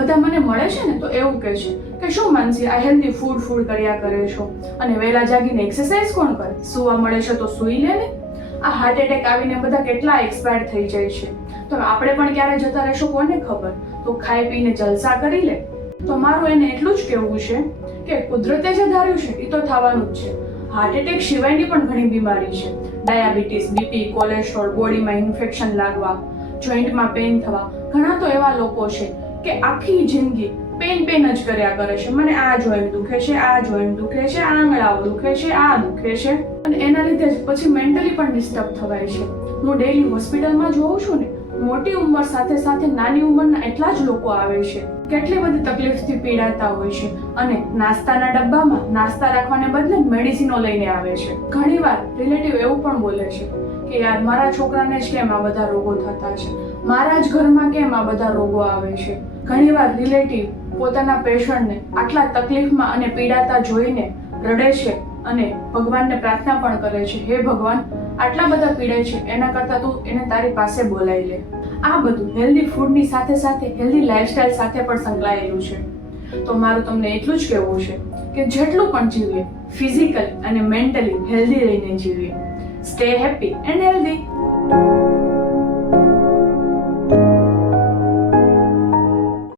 બધા મને મળે છે ને તો એવું કહે છે કે શું માનસી આ હેલ્ધી ફૂડ કર્યા કરે છો, અને વહેલા જાગીને એક્સરસાઇઝ કોણ કરે, સુવા મળે છે તો સૂઈ લે ને. આ હાર્ટ એટેક આવીને બધા કેટલા એક્સપાયર થઈ જાય છે, તો આપણે પણ ક્યારે જતા રહેશું કોને ખબર. તો ખાઈ પીને જલસા કરી લે. તો મારું એને એટલું જ કહેવું છે કે કુદરતે જે ધાર્યું છે એ તો થવાનું જ છે. હાર્ટ એટેક સિવાયની પણ ઘણી બીમારી છે, ડાયાબિટીસ, બીપી, કોલેસ્ટ્રોલ, બોડીમાં ઇન્ફેક્શન લાગવા, જોઈન્ટમાં પેઇન થવા. ઘણા તો એવા લોકો છે કે આખી જિંદગી પેન જ કર્યા કરે છે, મને આ જોઈન્ટ દુખે છે, આ જોઈન્ટ દુખે છે, આંગળાઓ દુખે છે, આ દુખે છે, અને એના લીધે જ પછી મેન્ટલી પણ ડિસ્ટર્બ થવાય છે. હું ડેઈલી હોસ્પિટલમાં જોઉં છું ને, મોટી ઉંમર સાથે સાથે નાની ઉંમરના એટલા જ લોકો આવે છે, કેટલી બધી તકલીફથી પીડાતા હોય છે, અને નાસ્તાના ડબ્બામાં નાસ્તા રાખવાને બદલે મેડિસિનો લઈને આવે છે. ઘણીવાર રિલેટિવ એવું પણ બોલે છે કે યાર મારા છોકરાને જ કેમ આ બધા રોગો થતા છે, મારા જ ઘરમાં કેમ આ બધા રોગો આવે છે. ઘણીવાર રિલેટિવ પોતાના પેશન્ટને આટલા તકલીફમાં અને પીડાતા જોઈને રડે છે અને ભગવાનને પ્રાર્થના પણ કરે છે, હે ભગવાન આટલા બધા પીડે છે એના કરતાં તું એને તારી પાસે બોલાવી લે. આ બધું હેલ્ધી ફૂડની સાથે સાથે હેલ્ધી લાઈફસ્ટાઈલ સાથે પણ સંકળાયેલું છે. તો મારું તમને એટલું જ કહેવું છે કે જેટલું પણ જીવીએ ફિઝિકલી અને મેન્ટલી હેલ્ધી રહીને જીવીએ. Stay happy and healthy.